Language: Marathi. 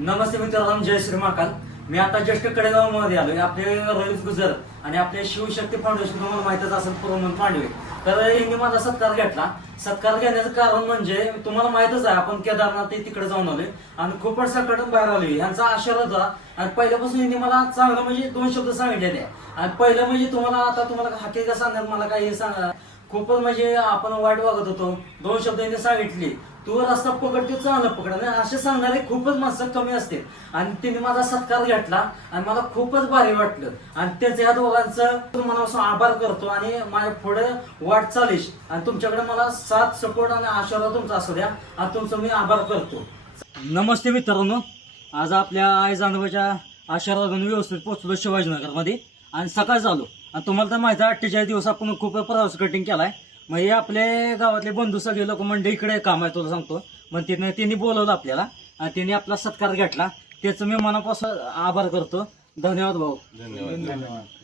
नमस्ते मित्रांनो, जय श्री महाकाल. मी आता जस्ट कडेगाव मध्ये आलोय. आपले रवीश गुजर आणि आपले शिवशक्ती फाउंडेशन तुम्हाला माहितच असेल, पुरमन पांडवे. तर यांनी माझा सत्कार घेतला. सत्कार घेण्याचं कारण म्हणजे तुम्हाला माहितच आहे, आपण केदारनाथ तिकडे जाऊन आलोय आणि खूपच संकटातून बाहेर आलोय. यांचा आशीर्वाद होता आणि पहिल्यापासून यांनी मला चांगलं म्हणजे 2 शब्द सांगितले. आणि पहिलं म्हणजे तुम्हाला हकीकत सांगण्यात मला काही सांगा, खूपच म्हणजे आपण वाईट वागत होतो. 2 शब्द यांनी सांगितले, तू रस्ता पकड, तू चांगला पकड. आणि असे सांगणारे खूपच माणसं कमी असते. आणि त्यांनी माझा सत्कार घेतला आणि मला खूपच भारी वाटलं. आणि त्याच्या या दोघांचं मनापासून आभार करतो आणि माझ्या पुढे वाट चालीस. आणि तुमच्याकडे मला साथ, सपोर्ट आणि आशीर्वाद तुमचा असू द्या. आणि तुमचा मी आभार करतो. नमस्ते मित्रांनो, आज आपल्या आई जानबाच्या आशीर्वादाने व्यवस्थित पोहोचलो शिवाजीनगरमध्ये आणि सकाळ झालो. आणि तुम्हाला तर माहिती आहे, 48 दिवस आपण खूप प्रवास कटिंग केलाय. मग हे आपले गावातले बंधू सगळे लोक म्हणजे इकडे काम आहे, तुला सांगतो. मग त्यांनी बोलवलं आपल्याला आणि त्यांनी आपला सत्कार घेतला. त्याचं मी मनापासून आभार करतो. धन्यवाद भाऊ. धन्यवाद.